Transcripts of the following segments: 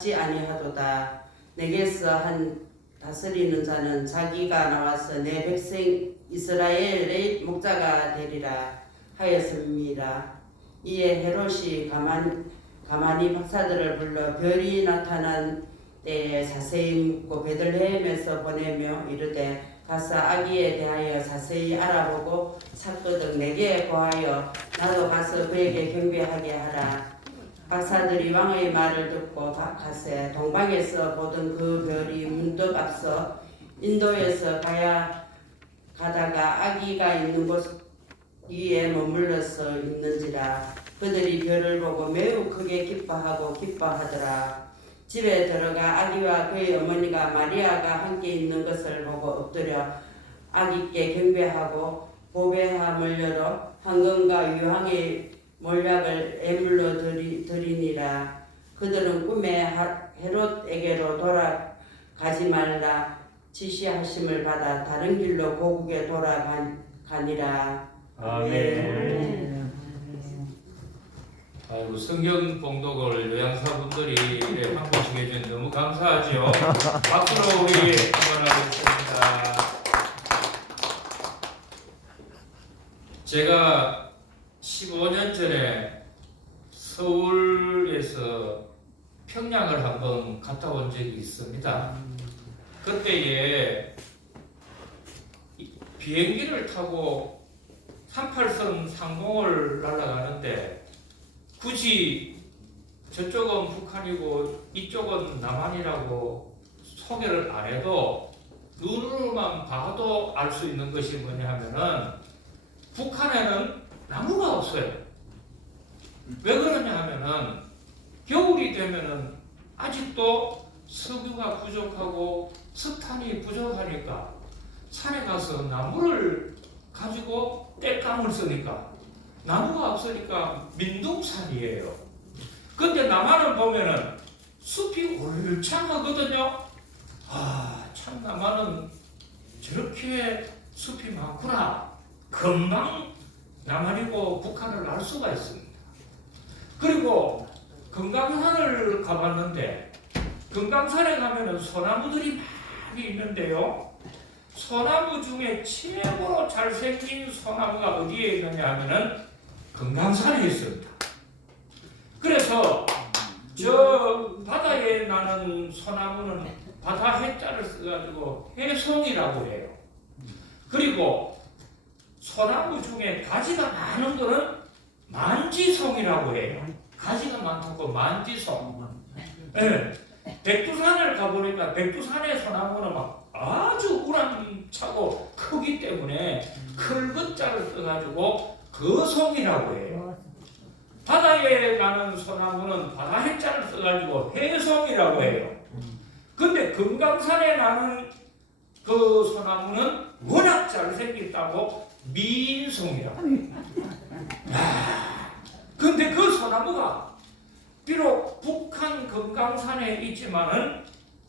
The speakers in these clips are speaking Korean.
하지 아니하도다. 내게서 한 다스리는 자는 자기가 나와서 내 백성 이스라엘의 목자가 되리라 하였습니다. 이에 헤롯이 가만히 박사들을 불러 별이 나타난 때에 자세히 묻고 베들레헴에서 보내며 이르되 가서 아기에 대하여 자세히 알아보고 찾거든 내게 고하여 나도 가서 그에게 경배하게 하라. 박사들이 왕의 말을 듣고 가세 동방에서 보던 그 별이 문득 앞서 인도에서 가다가 아기가 있는 곳 위에 머물러서 있는지라. 그들이 별을 보고 매우 크게 기뻐하더라. 집에 들어가 아기와 그의 어머니가 마리아가 함께 있는 것을 보고 엎드려 아기께 경배하고 보배함을 열어 황금과 유황의 몰약을 애물러 드리니라. 그들은 꿈에 헤롯에게로 돌아가지 말라 지시하심을 받아 다른 길로 고국에 돌아가니라. 아멘. 아이고, 성경 봉독을 요양사분들이 이렇게 한 번씩 해주면 너무 감사하죠. 박수로 우리 한번 하겠습니다. 제가 15년 전에 서울에서 평양을 한번 갔다 온 적이 있습니다. 그때에 비행기를 타고 38선 상공을 날아가는데 굳이 저쪽은 북한이고 이쪽은 남한이라고 소개를 안 해도 눈으로만 봐도 알 수 있는 것이 뭐냐 하면은 북한에는 나무가 없어요. 왜 그러냐 하면은 겨울이 되면은 아직도 석유가 부족하고 석탄이 부족하니까 산에 가서 나무를 가지고 땔감을 쓰니까 나무가 없으니까 민둥산이에요. 근데 남한은 보면은 숲이 울창하거든요. 참 남한은 저렇게 숲이 많구나. 금방 남한이고 북한을 알 수가 있습니다. 그리고 금강산을 가봤는데 금강산에 가면은 소나무들이 많이 있는데요. 소나무 중에 최고로 잘생긴 소나무가 어디에 있느냐 하면은 금강산에 있습니다. 그래서 저 바다에 나는 소나무는 바다 해자를 써가지고 해송이라고 해요. 그리고 소나무 중에 가지가 많은 거는 만지송이라고 해요. 가지가 많다고 만지송. 네. 백두산을 가보니까 백두산의 소나무는 막 아주 우람차고 크기 때문에 클것자를 써가지고 거송이라고 해요. 바다에 나는 소나무는 바다 해자를 써가지고 해송이라고 해요. 근데 금강산에 나는 그 소나무는 워낙 잘생겼다고 민송이라고 해요. 근데 그 소나무가 비록 북한 금강산에 있지만은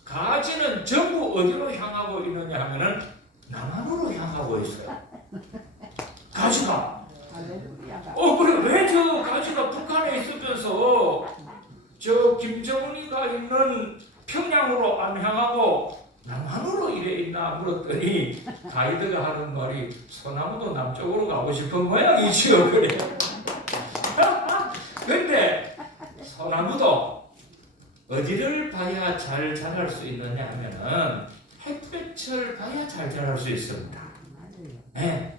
가지는 전부 어디로 향하고 있느냐 하면은 남한으로 향하고 있어요. 가지가. 그래 왜 저 가지가 북한에 있으면서 저 김정은이가 있는 평양으로 안 향하고 남한으로 이래 있나 물었더니 가이드가 하는 말이 소나무도 남쪽으로 가고 싶은 모양이지요. 그래. 근데 소나무도 어디를 봐야 잘 자랄 수 있느냐 하면은 햇볕을 봐야 잘 자랄 수 있습니다. 네.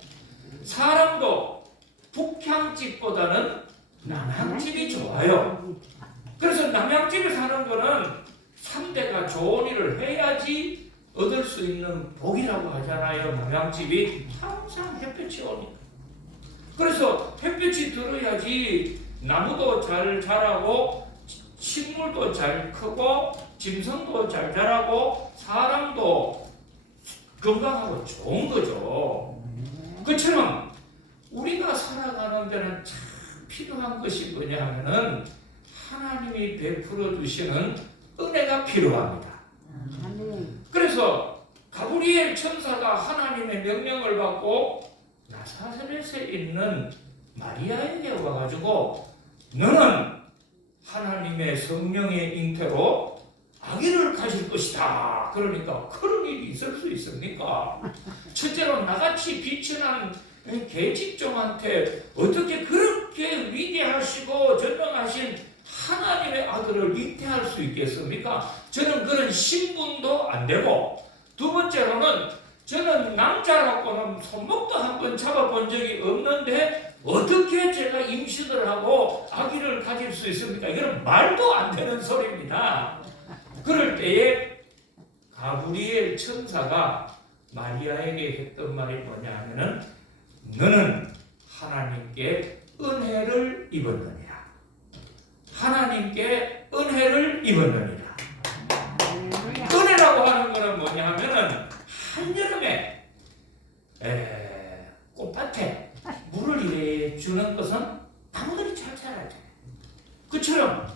사람도 북향집보다는 남향집이 좋아요. 그래서 남향집에 사는 거는 3대가 좋은 일을 해야지 얻을 수 있는 복이라고 하잖아요. 남향집이 항상 햇볕이 오니까. 그래서 햇볕이 들어야지 나무도 잘 자라고 식물도 잘 크고 짐승도 잘 자라고 사람도 건강하고 좋은 거죠. 그처럼 우리가 살아가는 데는 참 필요한 것이 뭐냐 하면은 하나님이 베풀어 주시는 은혜가 필요합니다. 그래서 가브리엘 천사가 하나님의 명령을 받고 나사렛에 있는 마리아에게 와가지고 너는 하나님의 성령의 잉태로 자, 그러니까 그런 일이 있을 수 있습니까? 첫째로 나같이 비천한 계집종한테 어떻게 그렇게 위대하시고 전능하신 하나님의 아들을 잉태할 수 있겠습니까? 저는 그런 신분도 안 되고, 두 번째로는 저는 남자라고는 손목도 한번 잡아본 적이 없는데 어떻게 제가 임신을 하고 아기를 가질 수 있습니까? 이건 말도 안 되는 소리입니다. 그럴 때에 가브리엘 천사가 마리아에게 했던 말이 뭐냐 하면은, 너는 하나님께 은혜를 입었느니라. 하나님께 은혜를 입었느니라. 은혜라고 하는 것은 뭐냐 하면은, 한여름에 꽃밭에 물을 이래 주는 것은 나무들이 잘 자라잖아요. 그처럼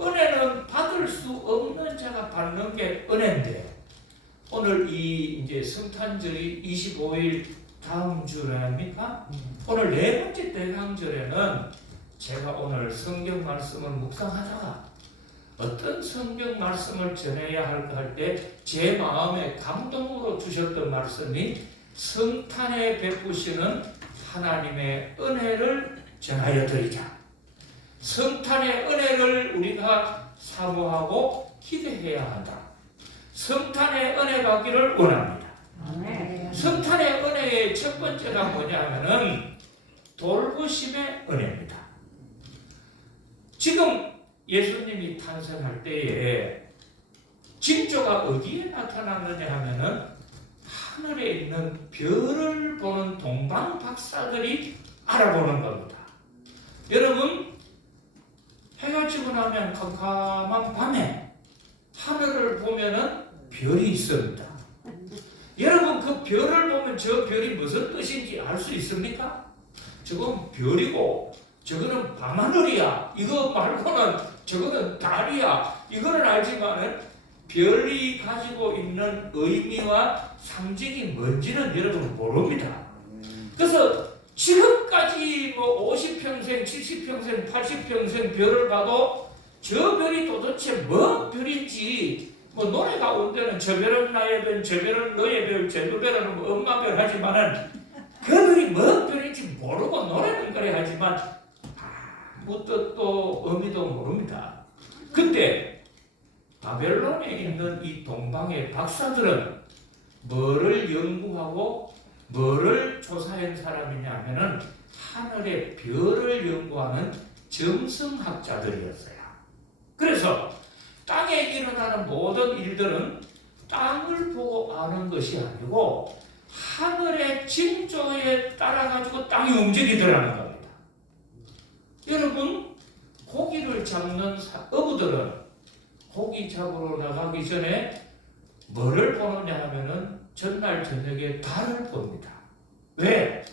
은혜는 받을 수 없는 자가 받는 게 은혜인데, 오늘 이 이제 성탄절이 25일 다음 주랍니까? 오늘 네 번째 대강절에는 제가 오늘 성경 말씀을 묵상하다가 어떤 성경 말씀을 전해야 할까 할 때 제 마음에 감동으로 주셨던 말씀이 성탄에 베푸시는 하나님의 은혜를 전하여 드리자. 성탄의 은혜를 우리가 사모하고 기대해야 한다. 성탄의 은혜 받기를 원합니다. 성탄의 은혜의 첫 번째가 뭐냐면은 돌보심의 은혜입니다. 지금 예수님이 탄생할 때에 징조가 어디에 나타났느냐 하면은 하늘에 있는 별을 보는 동방 박사들이 알아보는 겁니다. 여러분, 해가 지고 나면 캄캄한 밤에 하늘을 보면은 별이 있습니다. 여러분, 그 별을 보면 저 별이 무슨 뜻인지 알 수 있습니까? 저건 별이고 저거는 밤하늘이야, 이거 말고는 저거는 달이야, 이거는 알지만은 별이 가지고 있는 의미와 상징이 뭔지는 여러분 모릅니다. 그래서 지금까지 뭐 50평생, 70평생, 80평생 별을 봐도 저 별이 도대체 뭔 별인지, 뭐 노래 가운데는 저 별은 나의 별, 저 별은 너의 별, 저 별은 뭐 엄마 별 하지만은 그 별이 뭔 별인지 모르고 노래는 그래 하지만 아무 뜻도 의미도 모릅니다. 근데 바벨론에 있는 이 동방의 박사들은 뭐를 연구하고 뭐를 조사한 사람이냐 하면은 하늘의 별을 연구하는 점성학자들이었어요. 그래서 땅에 일어나는 모든 일들은 땅을 보고 아는 것이 아니고 하늘의 징조에 따라 가지고 땅이 움직이더라는 겁니다. 여러분, 고기를 잡는 어부들은 고기 잡으러 나가기 전에 뭐를 보느냐 하면은 전날 저녁에 달을 봅니다. 왜?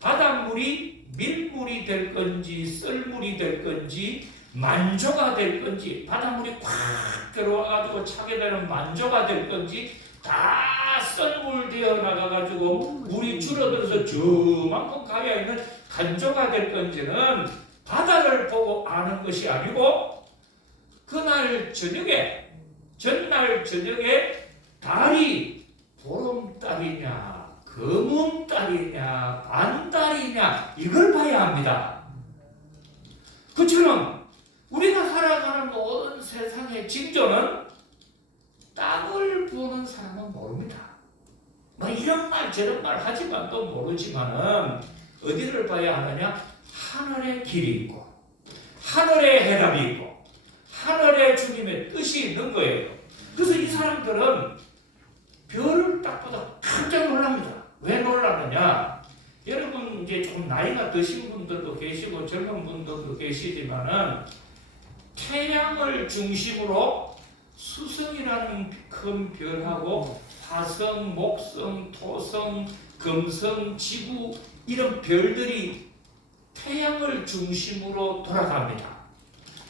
바닷물이 밀물이 될 건지 썰물이 될 건지 만조가 될 건지, 바닷물이 꽉 들어와가지고 차게 되는 만조가 될 건지, 다 썰물 되어 나가가지고 물이 줄어들어서 저만큼 가야 있는 간조가 될 건지는 바다를 보고 아는 것이 아니고, 그날 저녁에, 전날 저녁에 달이 보름달이냐, 검은달이냐, 반달이냐, 이걸 봐야 합니다. 그처럼 우리가 살아가는 모든 세상의 징조는 땅을 보는 사람은 모릅니다. 뭐 이런 말 저런 말 하지만 또 모르지만은 어디를 봐야 하느냐? 하늘의 길이 있고 하늘의 해답이 있고 하늘의 주님의 뜻이 있는 거예요. 그래서 이 사람들은 별을 딱 보다 깜짝 놀랍니다. 왜 놀라느냐? 여러분, 이제 좀 나이가 드신 분들도 계시고 젊은 분들도 계시지만은 태양을 중심으로 수성이라는 큰 별하고 화성, 목성, 토성, 금성, 지구, 이런 별들이 태양을 중심으로 돌아갑니다.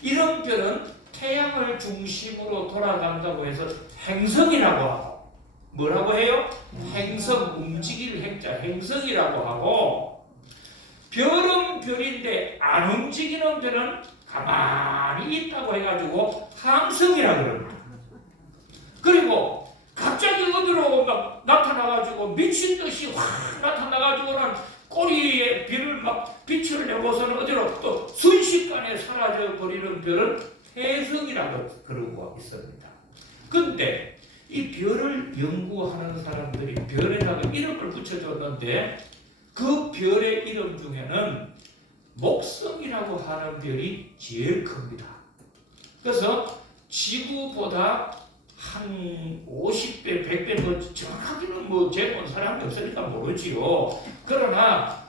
이런 별은 태양을 중심으로 돌아간다고 해서 행성이라고 하고, 뭐라고 해요? 행성, 움직일 행자, 행성이라고 하고, 별은 별인데 안 움직이는 별은 가만히 있다고 해가지고 함성이라고 그럽니다. 그리고 그리고 갑자기 어디로 막 나타나가지고 미친 듯이 확 나타나가지고는 꼬리에 비를 막 빛을 내고서는 어디로 또 순식간에 사라져 버리는 별은 태성이라고 그러고 있습니다. 근데 이 별을 연구하는 사람들이 별에다가 이름을 붙여줬는데 그 별의 이름 중에는 목성이라고 하는 별이 제일 큽니다. 그래서 지구보다 한 50배, 100배, 뭐 정확하게는 뭐 재본 사람이 없으니까 모르지요. 그러나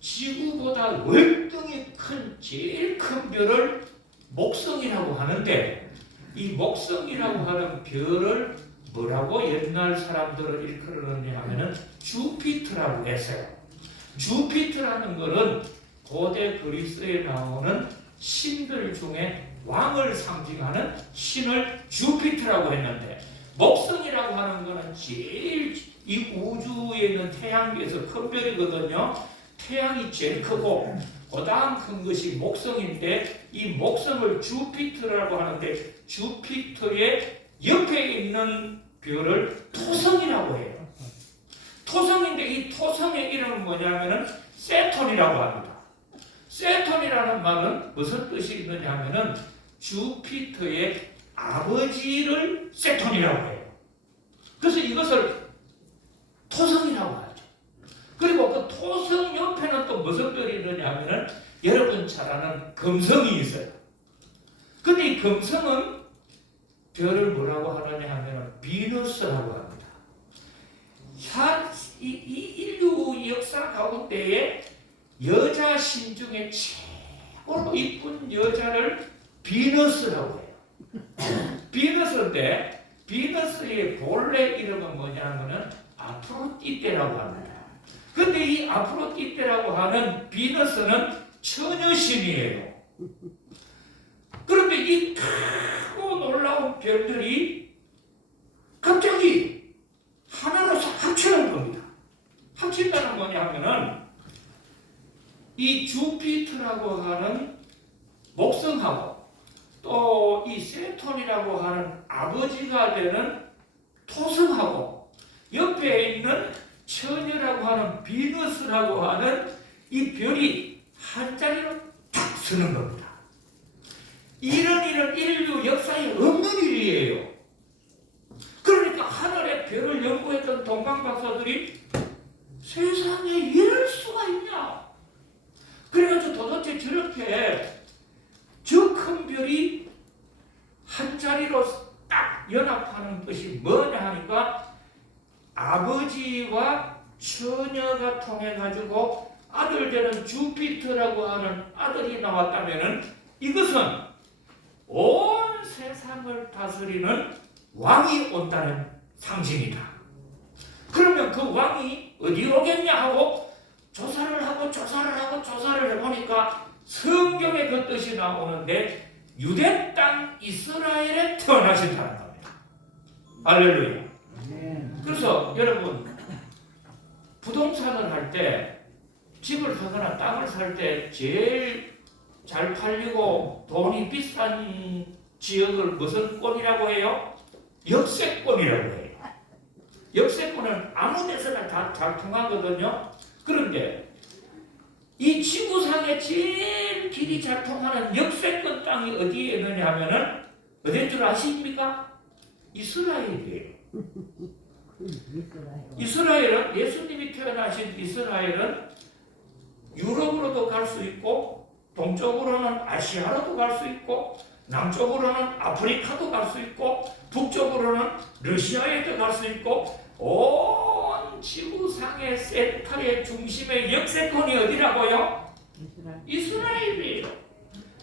지구보다 월등히 큰 제일 큰 별을 목성이라고 하는데 이 목성이라고 하는 별을 뭐라고 옛날 사람들은 일컬었느냐 하면은 주피터라고 했어요. 주피터라는 것은 고대 그리스에 나오는 신들 중에 왕을 상징하는 신을 주피터라고 했는데 목성이라고 하는 것은 제일 이 우주에 있는 태양계에서 큰 별이거든요. 태양이 제일 크고 그 다음 큰 것이 목성인데 이 목성을 주피터라고 하는데 주피터의 옆에 있는 별을 토성이라고 해요. 토성인데 이 토성의 이름은 뭐냐면은 세톤이라고 합니다. 세톤이라는 말은 무슨 뜻이 있느냐 하면은 주피터의 아버지를 세톤이라고 해요. 그래서 이것을 토성이라고 하죠. 그리고 그 토성 옆에는 또 무슨 별이 있느냐 하면은 여러분 잘 아는 금성이 있어요. 근데 이 금성은 별을 뭐라고 하느냐 하면은 비너스라고 합니다. 이 인류 역사 가운데에 여자 신 중에 최고로 이쁜 여자를 비너스라고 해요. 비너스인데 비너스의 본래 이름은 뭐냐면은 아프로디테라고 합니다. 근데 이 아프로디테라고 하는 비너스는 처녀신이에요. 그런데 이 크고 놀라운 별들이 갑자기 하나로 합치는 겁니다. 합친다는 뭐냐면은 이 주피터라고 하는 목성하고 또 이 세톤이라고 하는 아버지가 되는 토성하고 옆에 있는 처녀라고 하는 비너스라고 하는 이 별이 한 자리로 탁 서는 겁니다. 이런 일은 인류 역사에 없는 일이에요. 그러니까 하늘의 별을 연구했던 동방 박사들이 세상에 이럴 수가 있냐? 그래가지고 도대체 저렇게 저 큰 별이 한 자리로 딱 연합하는 것이 뭐냐 하니까 아버지와 처녀가 통해가지고 아들 되는 주피터라고 하는 아들이 나왔다면은 이것은 온 세상을 다스리는 왕이 온다는 상징이다. 그러면 그 왕이 어디 오겠냐 하고 조사를 해보니까 성경에 그 뜻이 나오는데 유대 땅 이스라엘에 태어나신다는 겁니다. 할렐루야. 그래서 여러분 부동산을 할 때 집을 사거나 땅을 살 때 제일 잘 팔리고 돈이 비싼 지역을 무슨 권이라고 해요? 역세권이라고 해요. 역세권은 아무 데서나 다 잘 통하거든요. 그런데 이 지구상에 제일 길이 잘 통하는 역세권 땅이 어디에 있느냐 하면은 어딘 줄 아십니까? 이스라엘이에요. 이스라엘은 예수님이 태어나신 이스라엘은 유럽으로도 갈 수 있고 동쪽으로는 아시아로도 갈 수 있고 남쪽으로는 아프리카도 갈 수 있고 북쪽으로는 러시아에도 갈 수 있고 온 지구상의 센터의 중심의 역세권이 어디라고요? 이스라엘이에요.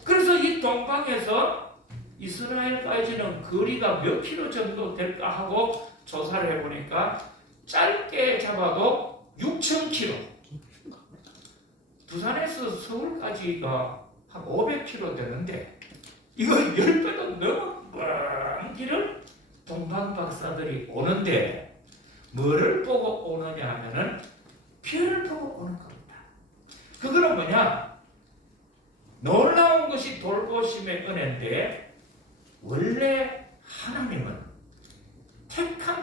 그래서 이 동방에서 이스라엘까지는 거리가 몇 킬로 정도 될까 하고 조사를 해보니까 짧게 잡아도 6,000킬로. 부산에서 서울까지가 한 500킬로 되는데 이거 10배도 넘은 먼 길을 동방 박사들이 오는데 뭐를 보고 오느냐 하면은 별을 보고 오는 겁니다. 그거는 뭐냐? 놀라운 것이 돌보심의 은혜인데 원래 하나님은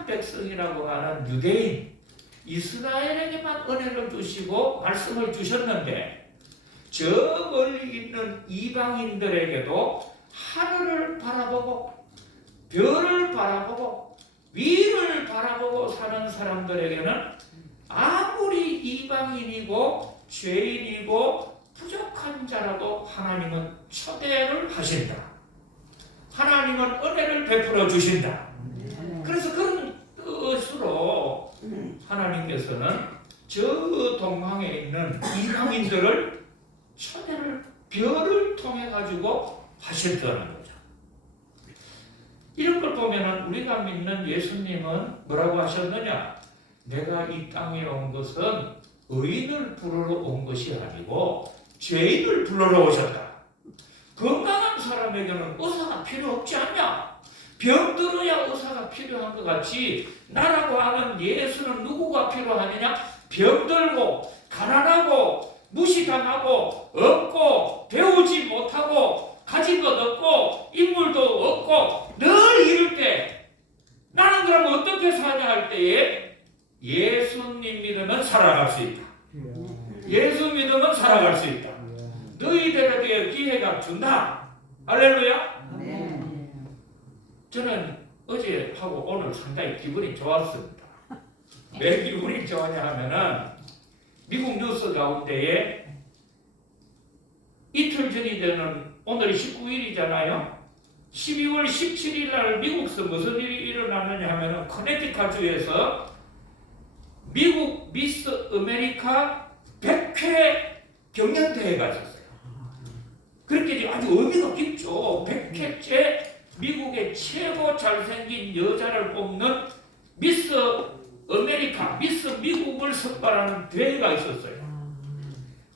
백성이라고 하는 유대인 이스라엘에게만 은혜를 주시고 말씀을 주셨는데 저 멀리 있는 이방인들에게도 하늘을 바라보고 별을 바라보고 위를 바라보고 사는 사람들에게는 아무리 이방인이고 죄인이고 부족한 자라도 하나님은 초대를 하신다. 하나님은 은혜를 베풀어 주신다. 그래서 그런 뜻으로 하나님께서는 저 동방에 있는 이방인들을 초대를 별을 통해 가지고 하셨다는 거죠. 이런 걸 보면은 우리가 믿는 예수님은 뭐라고 하셨느냐? 내가 이 땅에 온 것은 의인을 부르러 온 것이 아니고 죄인을 부르러 오셨다. 건강한 사람에게는 의사가 필요 없지 않냐? 병들어야 의사가 필요한 것 같이 나라고 하는 예수는 누구가 필요하느냐? 병들고 가난하고 무시당하고 없고 배우지 못하고 가진 것 없고 인물도 없고 늘 이럴 때 나는 그럼 어떻게 사냐 할 때에 예수님 믿으면 살아갈 수 있다. 예수 믿으면 살아갈 수 있다. 너희들에게 기회가 준다. 할렐루야. 저는 어제 하고 오늘 상당히 기분이 좋았습니다. 왜 기분이 좋았냐 하면은 미국 뉴스 가운데에 이틀 전이 되는 오늘이 19일이잖아요. 12월 17일 날 미국에서 무슨 일이 일어났느냐 하면은 커네티컷주에서 미국 미스 아메리카 100회 경연대회가 있었어요. 그렇게 아주 의미가 깊죠. 100회째 미국의 최고 잘생긴 여자를 뽑는 미스 아메리카, 미스 미국을 선발하는 대회가 있었어요.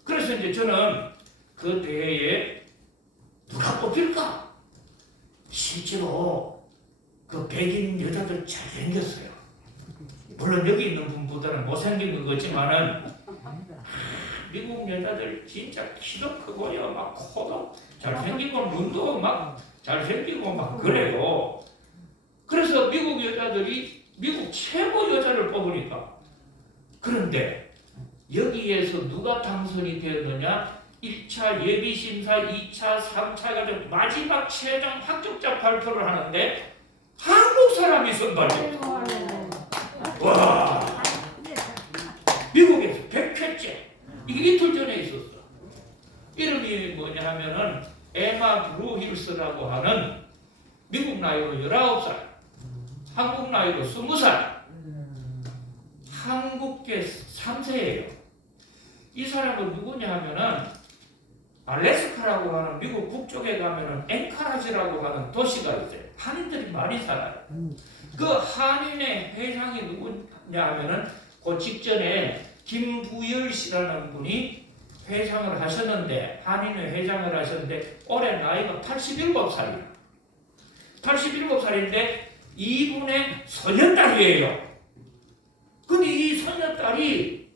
그래서 이제 저는 그 대회에 누가 뽑힐까? 실제로 그 백인 여자들 잘생겼어요. 물론 여기 있는 분보다는 못생긴 것 같지만은 미국 여자들 진짜 키도 크고요, 막 코도 잘생기고 눈도 막 잘생기고 막 그래요. 그래서 미국 여자들이 미국 최고 여자를 뽑으니까 그런데 여기에서 누가 당선이 되었느냐? 1차 예비심사, 2차, 3차 가지고 마지막 최종 합격자 발표를 하는데 한국 사람이 선발됐다. 와! 미국에서 100회째 이게 이틀 전에 있었어. 이름이 뭐냐 하면은 에마 브루힐스라고 하는 미국 나이로 19살, 한국 나이로 20살, 한국계 3세예요. 이 사람은 누구냐 하면은 알래스카라고 하는 미국 북쪽에 가면은 앵카라지라고 하는 도시가 있어요. 한인들이 많이 살아요. 그 한인의 회장이 누구냐 하면은 그 직전에 김부열 씨라는 분이 회장을 하셨는데, 한인의 회장을 하셨는데 올해 나이가 87살이에요. 87살인데 이분의 소녀딸이에요. 근데 이 소녀딸이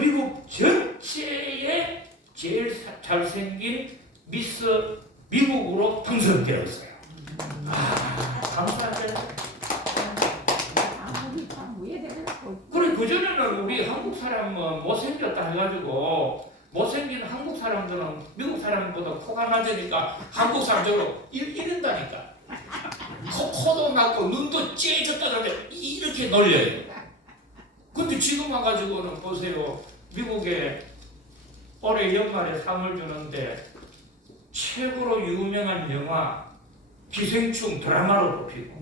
미국 전체에 제일 잘생긴 미스 미국으로 당선되었어요. 감사합니다. 그래, 그전에는 우리 한국 사람은 못생겼다 해가지고 못생긴 한국 사람들은 미국 사람보다 코가 낮으니까 한국 사람들로 이런다니까. 코도 낮고 눈도 째졌다 이렇게 놀려요. 근데 지금 와가지고는 보세요. 미국에 올해 연말에 상을 주는데 최고로 유명한 영화 기생충 드라마로 뽑히고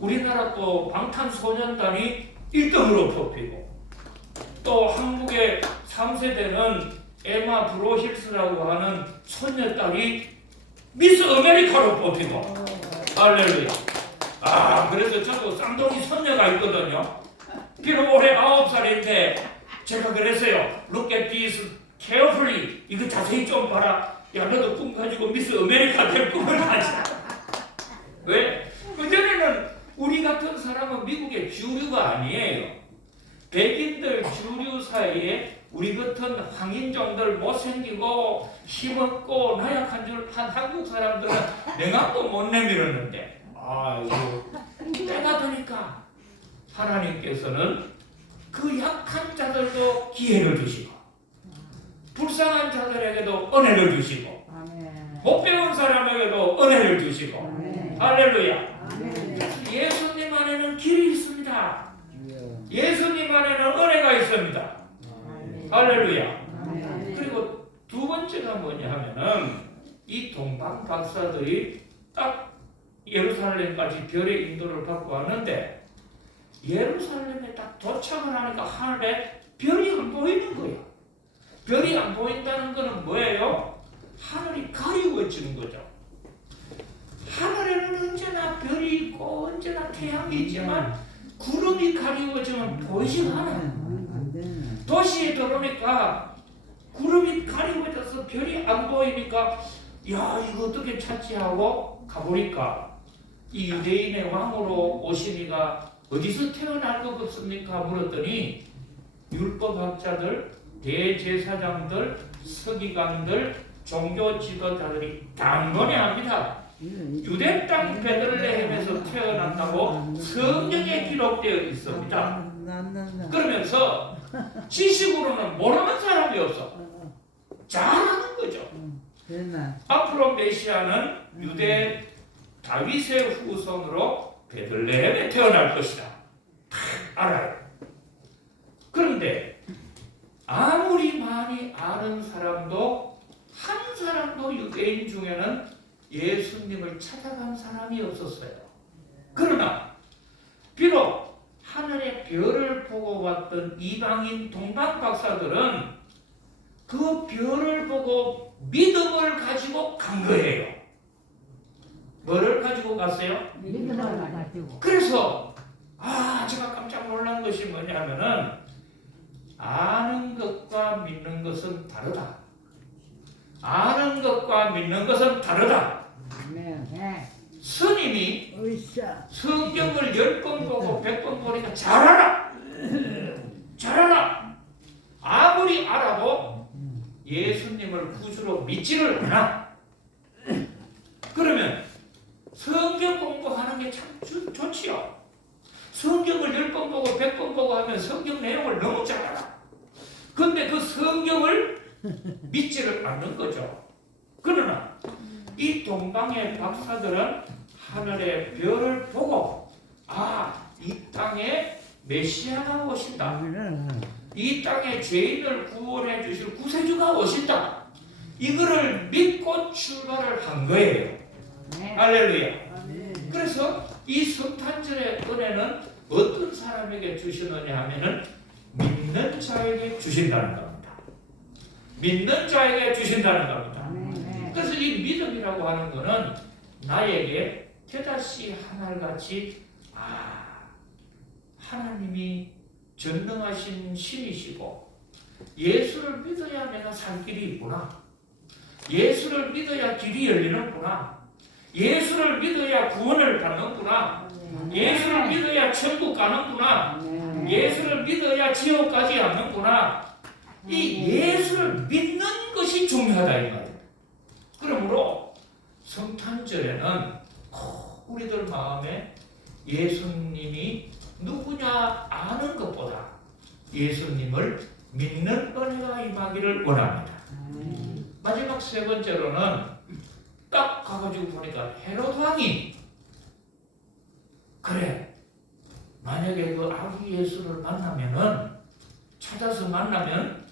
우리나라 또 방탄소년단이 1등으로 뽑히고 또 한국의 3세대는 에마 브로힐스라고 하는 손녀딸이 미스 아메리카로 뽑히고 할렐루야. 그래서 저도 쌍둥이 손녀가 있거든요. 비록 올해 9살인데 제가 그랬어요. Look at this carefully. 이거 자세히 좀 봐라. 야, 너도 꿈 가지고 미스 아메리카 될 꿈을 가자. 왜? 그전에는 우리 같은 사람은 미국의 주류가 아니에요. 백인들 주류 사이에 우리 같은 황인종들 못생기고 힘없고 나약한 줄 한 한국 사람들은 명함도 못 내밀었는데 때가 되니까 하나님께서는 그 약한 자들도 기회를 주시고 불쌍한 자들에게도 은혜를 주시고 못 배운 사람에게도 은혜를 주시고 할렐루야. 예수님 안에는 길이 있습니다. 예수님 안에는 은혜가 있습니다. 할렐루야. 그리고 두 번째가 뭐냐 하면은 이 동방 박사들이 딱 예루살렘까지 별의 인도를 받고 왔는데 예루살렘에 딱 도착을 하니까 하늘에 별이 안 보이는 거야. 별이 안 보인다는 거는 뭐예요? 하늘이 가리워지는 거죠. 하늘에는 언제나 별이 있고 언제나 태양이 있지만 구름이 가리워지면 보이지가 않아. 도시에 들어오니까 구름이 가리워져서 별이 안 보이니까 야 이거 어떻게 찾지 하고 가보니까 이 유대인의 왕으로 오신 이가 어디서 태어날 것 같습니까? 물었더니 율법학자들, 대제사장들, 서기관들, 종교 지도자들이 단번에 합니다. 유대 땅 베들레헴에서 태어났다고 성경에 기록되어 있습니다. 그러면서 지식으로는 모르는 사람이 없어. 잘하는 거죠. 앞으로 메시아는 유대 다윗의 후손으로 베들레헴에 태어날 것이다. 다 알아요. 그런데 아무리 많이 아는 사람도 한 사람도 유대인 중에는 예수님을 찾아간 사람이 없었어요. 그러나 비록 하늘의 별을 보고 왔던 이방인 동방 박사들은 그 별을 보고 믿음을 가지고 간 거예요. 뭐를 가지고 갔어요? 믿음을 가지고. 그래서 제가 깜짝 놀란 것이 뭐냐면은 아는 것과 믿는 것은 다르다. 아는 것과 믿는 것은 다르다. 스님이 성경을 10번 보고 100번 보니까 잘 알아. 잘 알아. 아무리 알아도 예수님을 구주로 믿지를 않아. 그러면 성경 공부하는 게 참 좋지요. 성경을 10번 보고 100번 보고 하면 성경 내용을 너무 잘 알아. 근데 그 성경을 믿지를 않는 거죠. 그러나 이 동방의 박사들은 하늘의 별을 보고 이 땅에 메시아가 오신다. 이 땅에 죄인을 구원해 주실 구세주가 오신다. 이거를 믿고 출발을 한 거예요. 할렐루야. 그래서 이 성탄절의 은혜는 어떤 사람에게 주시느냐 하면은 믿는 자에게 주신다는 겁니다. 믿는 자에게 주신다는 겁니다. 그래서 이 믿음이라고 하는 것은 나에게 태다시 하늘같이 하나님이 전능하신 신이시고 예수를 믿어야 내가 살 길이 있구나. 예수를 믿어야 길이 열리는구나. 예수를 믿어야 구원을 받는구나. 예수를 믿어야 천국 가는구나. 예수를 믿어야 지옥 가지 않는구나. 이 예수를 믿는 것이 중요하다 이 말이에요. 그러므로 성탄절에는 우리들 마음에 예수님이 누구냐 아는 것보다 예수님을 믿는 은혜가 임하기를 원합니다. 마지막 세 번째로는 딱 가가지고 보니까 헤롯 왕이 그래 만약에 그 아기 예수를 만나면은 찾아서 만나면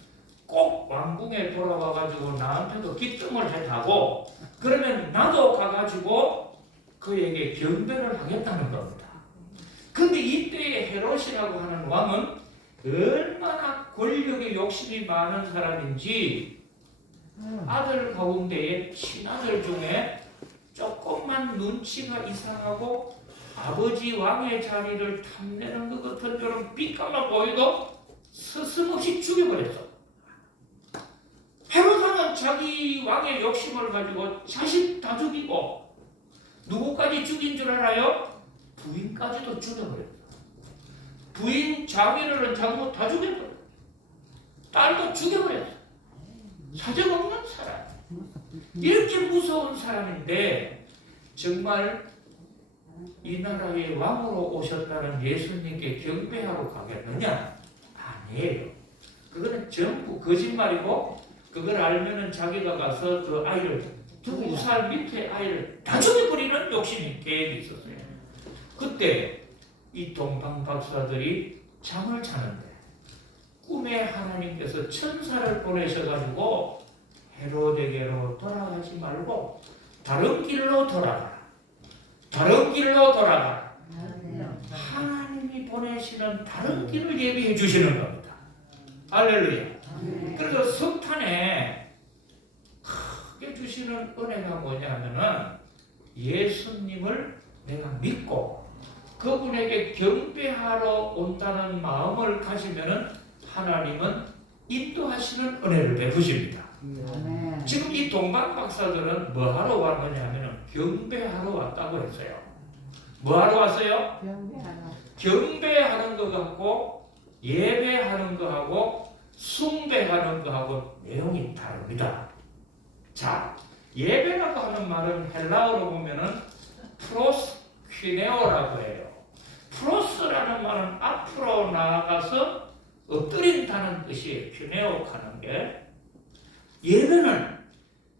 꼭 왕궁에 돌아와가지고 나한테도 기뜸을 해다고 그러면 나도 가가지고 그에게 경배를 하겠다는 겁니다. 근데 이때의 헤롯이라고 하는 왕은 얼마나 권력에 욕심이 많은 사람인지 아들 가운데에 친아들 중에 조금만 눈치가 이상하고 아버지 왕의 자리를 탐내는 것 같은 그런 빛깔만 보이도 스스럼없이 죽여버렸어. 헤롯 왕은 자기 왕의 욕심을 가지고 자식 다 죽이고 누구까지 죽인 줄 알아요? 부인까지도 죽여버렸어. 부인 자기를 장모 다 죽여버렸어. 딸도 죽여버렸어. 사정없는 사람. 이렇게 무서운 사람인데 정말 이 나라의 왕으로 오셨다는 예수님께 경배하러 가겠느냐? 아니에요. 그거는 전부 거짓말이고, 그걸 알면은 자기가 가서 그 아이를, 2살 밑에 아이를 다 죽여버리는 욕심이 계획이 있었어요. 그때 이 동방 박사들이 잠을 자는데 꿈에 하나님께서 천사를 보내셔가지고 헤로데게로 돌아가지 말고 다른 길로 돌아가라. 다른 길로 돌아가라. 하나님이 보내시는 다른 길을 예비해 주시는 겁니다. 할렐루야. 그래서 석탄에 크게 주시는 은혜가 뭐냐면은 예수님을 내가 믿고 그분에게 경배하러 온다는 마음을 가지면은 하나님은 인도하시는 은혜를 베푸십니다. 지금 이 동방 박사들은 뭐 하러 왔느냐 하면은 경배하러 왔다고 했어요. 뭐 하러 왔어요? 경배하는 것 같고 예배하는 것하고 숭배하는 것하고 내용이 다릅니다. 자, 예배라고 하는 말은 헬라어로 보면은 프로스퀴네오라고 해요. 프로스라는 말은 앞으로 나아가서 엎드린다는 뜻이에요. 퀴네오 하는 게. 예배는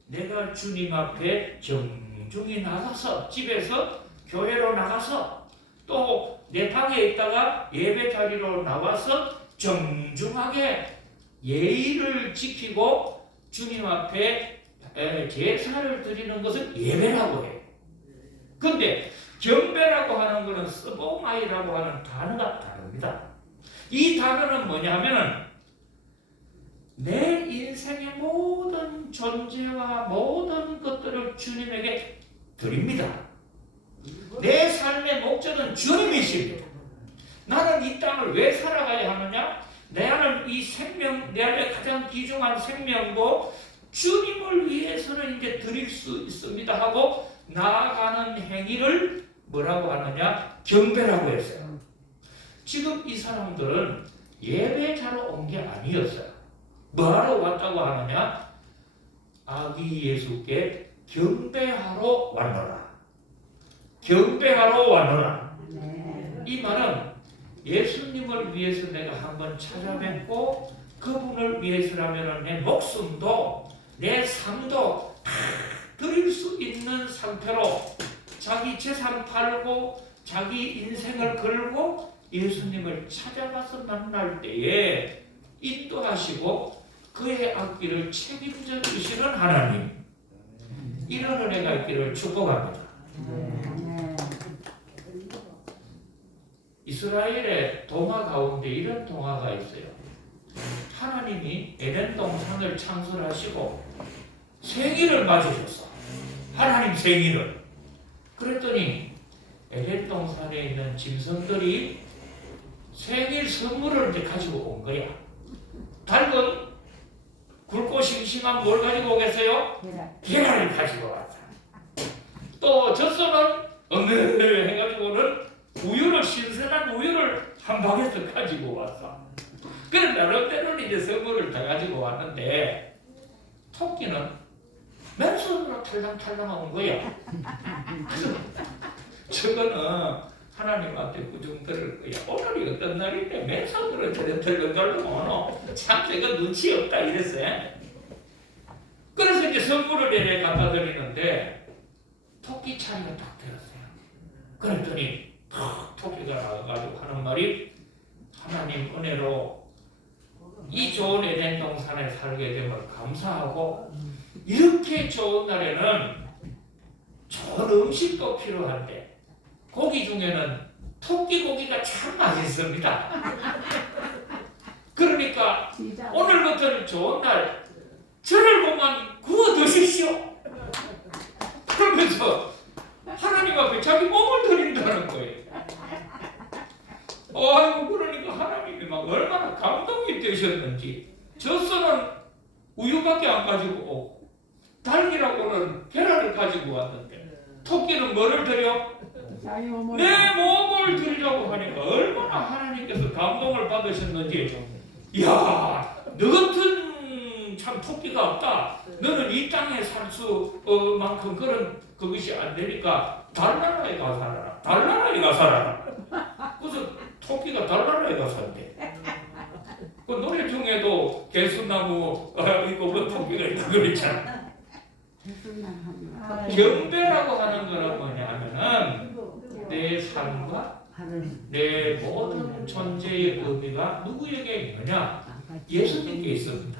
내가 주님 앞에 정중히 나가서, 집에서 교회로 나가서, 또 내 방에 있다가 예배 자리로 나와서 정중하게 예의를 지키고 주님 앞에 제사를 드리는 것을 예배라고 해요. 그런데 경배라고 하는 것은 스보마이라고 하는 단어가 다릅니다. 이 단어는 뭐냐면은 내 인생의 모든 존재와 모든 것들을 주님에게 드립니다. 내 삶의 목적은 주님이십니다. 나는 이 땅을 왜 살아가야 하느냐? 내 안은 이 생명, 내 안에 가장 귀중한 생명도 주님을 위해서는 이제 드릴 수 있습니다 하고 나아가는 행위를 뭐라고 하느냐? 경배라고 했어요. 지금 이 사람들은 예배자로 온 게 아니었어요. 뭐하러 왔다고 하느냐? 아기 예수께 경배하러 왔노라. 경배하러 왔노라. 이 말은 예수님을 위해서 내가 한번 찾아뵙고 그분을 위해서라면 내 목숨도 내 삶도 다 드릴 수 있는 상태로 자기 재산 팔고 자기 인생을 걸고 예수님을 찾아가서 만날 때에 인도하시고 그의 앞길을 책임져 주시는 하나님, 이런 은혜가 있기를 축복합니다. 이스라엘의 동화 가운데 이런 동화가 있어요. 하나님이 에덴 동산을 창설하시고 생일을 맞으셨어. 하나님 생일을. 그랬더니 에덴 동산에 있는 짐승들이 생일 선물을 이제 가지고 온 거야. 닭은 굵고 싱싱한 뭘 가지고 오겠어요? 계란을 가지고 왔다. 또 젖소는 엉글 해가지고는 우유를, 신선한 우유를 한 바게트 가지고 왔어. 그런 나름대로는 이제 선물을 다 가지고 왔는데 토끼는 맨손으로 탈랑탈랑 온 거야. 저거는 하나님한테 구정 들을 거야. 오늘이 어떤 날인데 맨손으로 덜덜덜덜 오노. 참 제가 눈치 없다 이랬어요. 그래서 이제 선물을 내내 갖다 드리는데 토끼 차이가 딱 들었어요. 그랬더니 토끼가 나와가지고 하는 말이, 하나님 은혜로 이 좋은 에덴 동산에 살게 됨을 감사하고 이렇게 좋은 날에는 좋은 음식도 필요한데 고기 중에는 토끼 고기가 참 맛있습니다. 그러니까 오늘부터는 좋은 날 저를 보면 구워 드십시오. 그러면서 하나님 앞에 자기 몸을 드린다는 거예요. 아이고, 그러니까 하나님이 막 얼마나 감동이 되셨는지. 젖소는 우유밖에 안 가지고 오고 닭이라고는 계란을 가지고 왔는데 토끼는 뭐를 드려? 내 몸을 드리려고 하니까 얼마나 하나님께서 감동을 받으셨는지. 이야, 너 같은 참 토끼가 없다. 너는 이 땅에 살 수 만큼 그런 그것이 안 되니까 달나라에가 살아라. 달나라에가 살아라. 그래서 토끼가 달나라에가 산대. 그 노래 중에도 개수나무 이거 뭐 토끼가 있고 그랬잖아. 경배라고 하는 거는 뭐냐면은 내 삶과 내 모든 존재의 의미가 누구에게 있느냐? 예수님께 있습니다.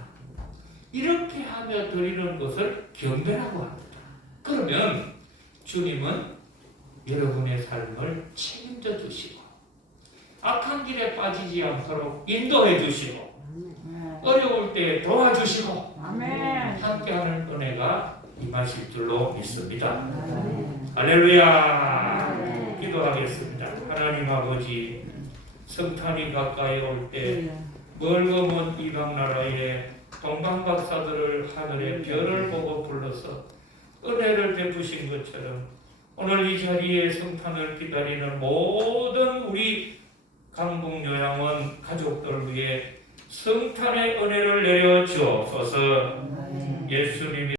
이렇게 하며 드리는 것을 경배라고 합니다. 그러면 주님은 여러분의 삶을 책임져 주시고 악한 길에 빠지지 않도록 인도해 주시고 어려울 때 도와주시고 함께하는 은혜가 임하실 줄로 믿습니다. 할렐루야. 기도하겠습니다. 하나님 아버지, 성탄이 가까이 올 때 멀고 먼 이방 나라에 동방 박사들을 하늘의 별을 보고 불러서 은혜를 베푸신 것처럼 오늘 이 자리에 성탄을 기다리는 모든 우리 강북 요양원 가족들 위해 성탄의 은혜를 내려 주옵소서. 예수님이